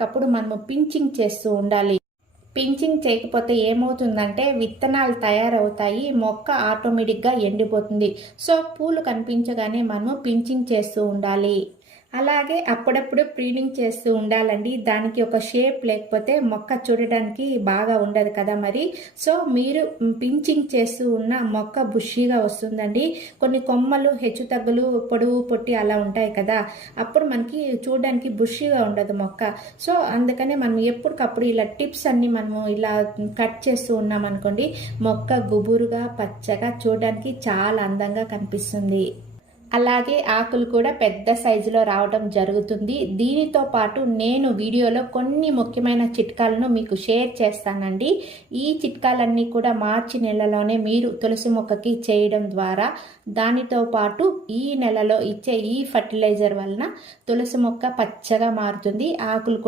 ఎప్పటికప్పుడు మనము పించింగ్ చేస్తూ ఉండాలి. పించింగ్ చేయకపోతే ఏమవుతుందంటే విత్తనాలు తయారవుతాయి మొక్క ఆటోమేటిక్గా ఎండిపోతుంది. సో పూలు కనిపించగానే మనము పించింగ్ చేస్తూ ఉండాలి. అలాగే అప్పుడప్పుడు ప్రీనింగ్ చేస్తూ ఉండాలండి. దానికి ఒక షేప్ లేకపోతే మొక్క చూడడానికి బాగా ఉండదు కదా మరి. సో మీరు పించింగ్ చేస్తూ ఉన్న మొక్క బుషీగా వస్తుందండి. కొన్ని కొమ్మలు హెచ్చు తగ్గులు పొడవు పొట్టి అలా ఉంటాయి కదా. అప్పుడు మనకి చూడడానికి బుషీగా ఉండదు మొక్క. సో అందుకనే మనం ఎప్పటికప్పుడు ఇలా టిప్స్ అన్ని మనము ఇలా కట్ చేస్తూ ఉన్నాం అనుకోండి మొక్క గుబురుగా పచ్చగా చూడడానికి చాలా అందంగా కనిపిస్తుంది. అలాగే ఆకులు కూడా పెద్ద సైజులో రావడం జరుగుతుంది. దీనితో పాటు నేను వీడియోలో కొన్ని ముఖ్యమైన చిట్కాలను మీకు షేర్ చేస్తానండి. ఈ చిట్కాలన్నీ కూడా మార్చి నెలలోనే మీరు తులసి మొక్కకి చేయడం ద్వారా దానితో పాటు ఈ నెలలో ఇచ్చే ఈ ఫర్టిలైజర్ వలన తులసి మొక్క పచ్చగా మారుతుంది. ఆకులు